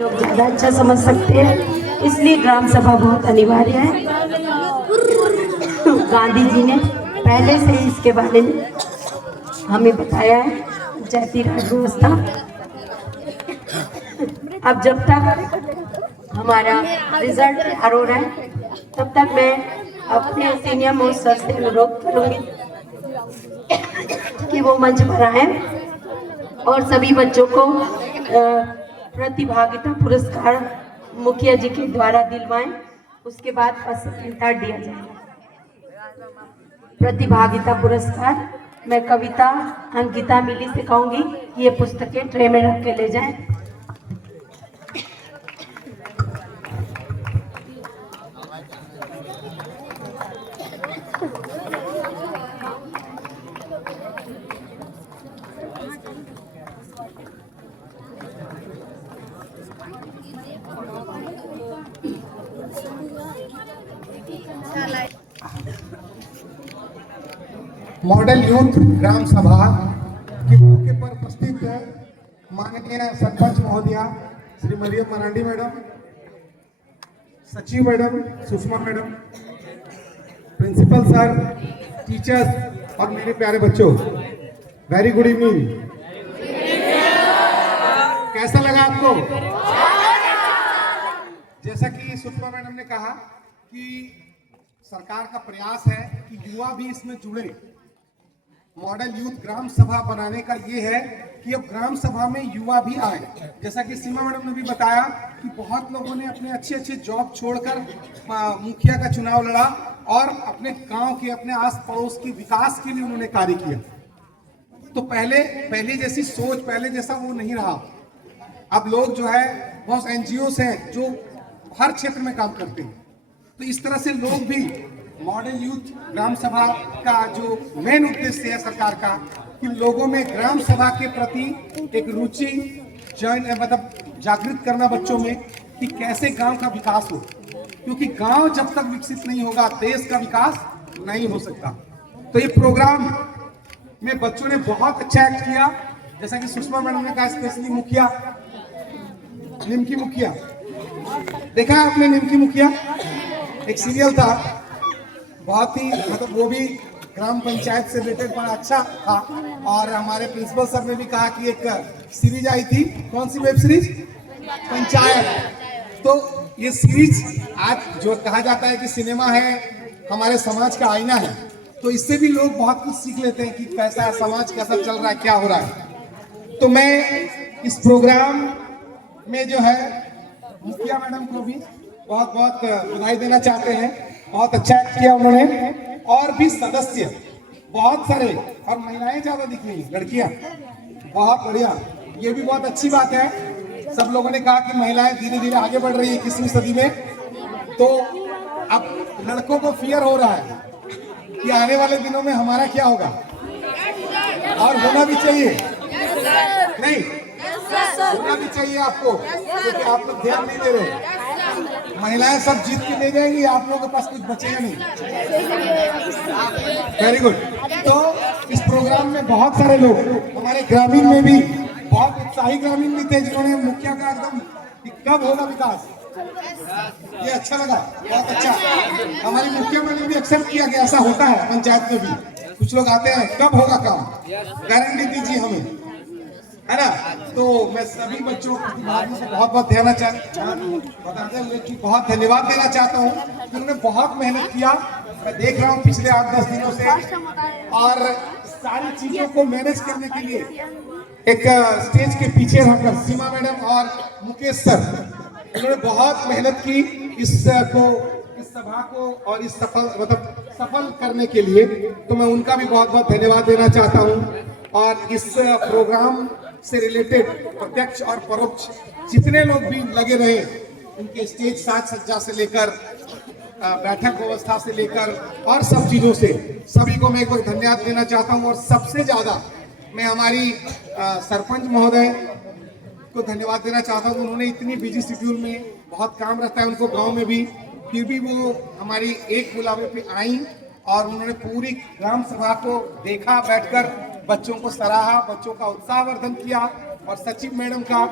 लोग ज़्यादा अच्छा समझ सकते हैं, इसलिए ग्राम सभा बहुत अनिवार्य है। गांधी जी ने पहले से ही इसके बारे में हमें बताया है, पंचायती राज व्यवस्था। अब जब तक हमारा रिजल्ट तैयार हो रहा है तब तक मैं अपने सीनियर मोस्ट सर से अनुरोध करूंगी कि वो मंच पर आए और सभी बच्चों को प्रतिभागिता पुरस्कार मुखिया जी के द्वारा दिलवाएं। उसके बाद फर्स्ट सेकंड थर्ड दिया जाएगा। प्रतिभागिता पुरस्कार मैं कविता अंकिता मिली से कहूंगी कि ये पुस्तकें ट्रे में रख के ले जाएं। मॉडल यूथ ग्राम सभा के मौके पर उपस्थित माननीय सरपंच महोदया श्री मरियम मरांडी मैडम, सचिव madam, Sushma madam, principal sir, teachers और मेरे प्यारे बच्चों, वेरी गुड इवनिंग। कैसा लगा आपको? जैसा कि सुषमा मैडम ने कहा कि सरकार का प्रयास है कि युवा भी इसमें जुड़े। मॉडल यूथ ग्राम सभा बनाने का ये है कि अब ग्राम सभा में युवा भी आए। जैसा कि सीमा मैडम ने भी बताया कि बहुत लोगों ने अपने अच्छे अच्छे जॉब छोड़कर मुखिया का चुनाव लड़ा और अपने गांव के, अपने आस पड़ोस के विकास के लिए उन्होंने कार्य किया। तो पहले जैसी सोच, पहले जैसा वो नहीं रहा। अब लोग जो है बहुत एनजीओ हैं जो हर क्षेत्र में काम करते हैं। तो इस तरह से लोग भी मॉडल यूथ ग्राम सभा का जो मेन उद्देश्य है सरकार का कि लोगों में ग्राम सभा के प्रति एक रुचि मतलब जागृत करना बच्चों में कि कैसे गांव का विकास हो, क्योंकि गांव जब तक विकसित नहीं होगा देश का विकास नहीं हो सकता। तो ये प्रोग्राम में बच्चों ने बहुत अच्छा एक्ट किया। जैसा कि सुषमा मैडम ने कहा, स्पेशली मुखिया, निमकी मुखिया, देखा आपने निमकी मुखिया? एक सीरियल था, बहुत ही मतलब वो भी ग्राम पंचायत से रिलेटेड बड़ा अच्छा था। और हमारे प्रिंसिपल सर ने भी कहा कि एक सीरीज आई थी, कौन सी वेब सीरीज? पंचायत। तो ये सीरीज आज जो कहा जाता है कि सिनेमा है, हमारे समाज का आईना है, तो इससे भी लोग बहुत कुछ सीख लेते हैं कि कैसा समाज कैसा चल रहा है, क्या हो रहा है। तो मैं इस प्रोग्राम में जो है मुखिया मैडम को भी बहुत बहुत बधाई देना चाहते हैं। बहुत अच्छा किया उन्होंने। और भी सदस्य बहुत सारे, और महिलाएं ज्यादा दिख रही, लड़कियां बहुत बढ़िया, ये भी बहुत अच्छी बात है। सब लोगों ने कहा कि महिलाएं धीरे धीरे आगे बढ़ रही है 21वीं सदी में। तो अब लड़कों को फियर हो रहा है कि आने वाले दिनों में हमारा क्या होगा, और होना भी चाहिए। नहीं होना भी चाहिए आपको, क्योंकि आप लोग ध्यान नहीं दे रहे। महिलाएं सब जीत के ले जाएंगी, आप लोगों के पास कुछ बचेगा नहीं। Very good. तो इस प्रोग्राम में बहुत सारे लोग, हमारे ग्रामीण में भी बहुत उत्साही ग्रामीण भी थे जिन्होंने मुखिया का एकदम कब होगा विकास, ये अच्छा लगा, बहुत अच्छा। हमारी मुखिया में भी एक्सेप्ट किया कि ऐसा होता है पंचायत में भी। कुछ लोग आते हैं, कब होगा काम, गारंटी दीजिए हमें, है ना। तो मैं सभी बच्चों को प्रतिभागियों को बहुत बहुत बताते हुए कि बहुत धन्यवाद देना चाहता हूँ कि उन्होंने बहुत मेहनत किया। मैं देख रहा हूँ पिछले 8-10 दिनों से, और सारी चीजों को मैनेज करने के लिए एक स्टेज के पीछे रहकर सीमा मैडम और मुकेश सर, उन्होंने बहुत मेहनत की इस सभा को और इस सफल करने के लिए। तो मैं उनका भी बहुत बहुत धन्यवाद देना चाहता हूँ। और इस प्रोग्राम से रिलेटेड प्रत्यक्ष और परोक्ष जितने लोग भी लगे रहे, उनके स्टेज साज सज्जा से लेकर बैठक व्यवस्था से लेकर और सब चीजों से सभी को मैं एक बार धन्यवाद देना चाहता हूं। और सबसे ज्यादा मैं हमारी सरपंच महोदय को धन्यवाद देना चाहता हूं। उन्होंने इतनी बिजी शेड्यूल में, बहुत काम रहता है उनको गांव में भी, फिर भी वो हमारी एक बुलावे पे आई और उन्होंने पूरी ग्राम सभा को देखा, बैठकर बच्चों को सराहा, बच्चों का उत्साहवर्धन किया। और सचिव मैडम का,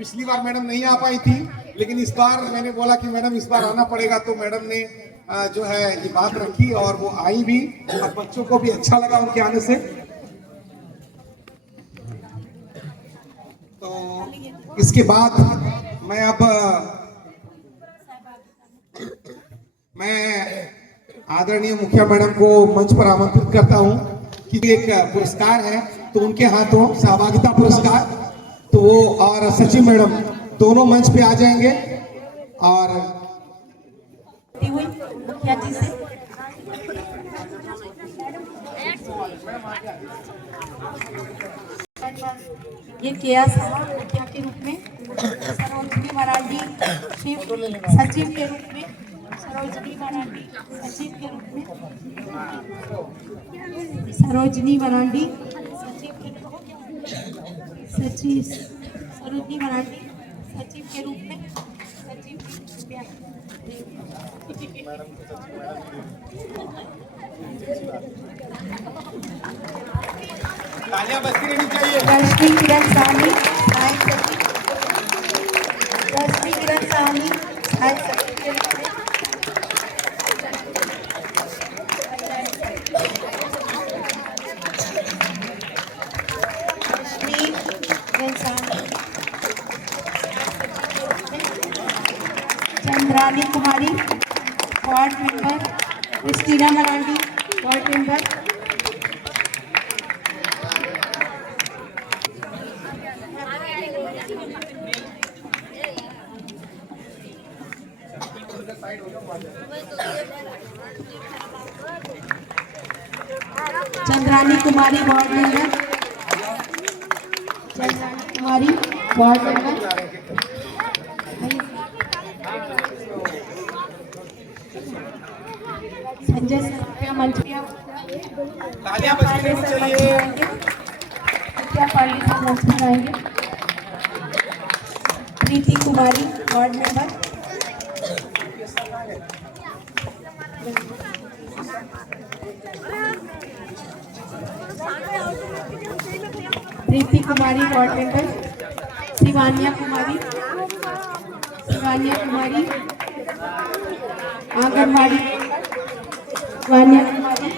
पिछली बार मैडम नहीं आ पाई थी, लेकिन इस बार मैंने बोला कि मैडम इस बार आना पड़ेगा, तो मैडम ने जो है ये बात रखी और वो आई भी, और बच्चों को भी अच्छा लगा उनके आने से। तो इसके बाद मैं आदरणीय मुखिया मैडम को मंच पर आमंत्रित करता हूं कि एक पुरस्कार है तो उनके हाथों सहभागिता पुरस्कार, तो वो और सचिव मैडम दोनों मंच पे आ जाएंगे। और हुई मुखिया जी से ये किया मुखिया के रूप में, सरोजनी मरांडी सचिव के रूप में, सरोजनी मरांडी सचिव के रूप में, सरोजनी मरांडी सचिव के रूप में, सरोजनी मरांडी सचिव के रूप में, तालियां बजती रहनी चाहिए। रश्मि किरण साहनी सहायक सचिव, रश्मि किरण साहनी सहायक सचिव के रूप में, Rashmi Kiran Sahni, Chandrani Kumari ward member, Christina Marandi ward member, Chandrani Kumari ward member, Chandrani Kumari ward member, Sanjay Sarpiya मंच पे तालियां बजती रहनी चाहिए। क्या पार्टी से मंच पर आएंगे। प्रीति कुमारी वार्ड मेंबर, प्रीति कुमारी वार्ड मेंबर, शिवानिया कुमारी आंगनवाड़ी, शिवानिया कुमारी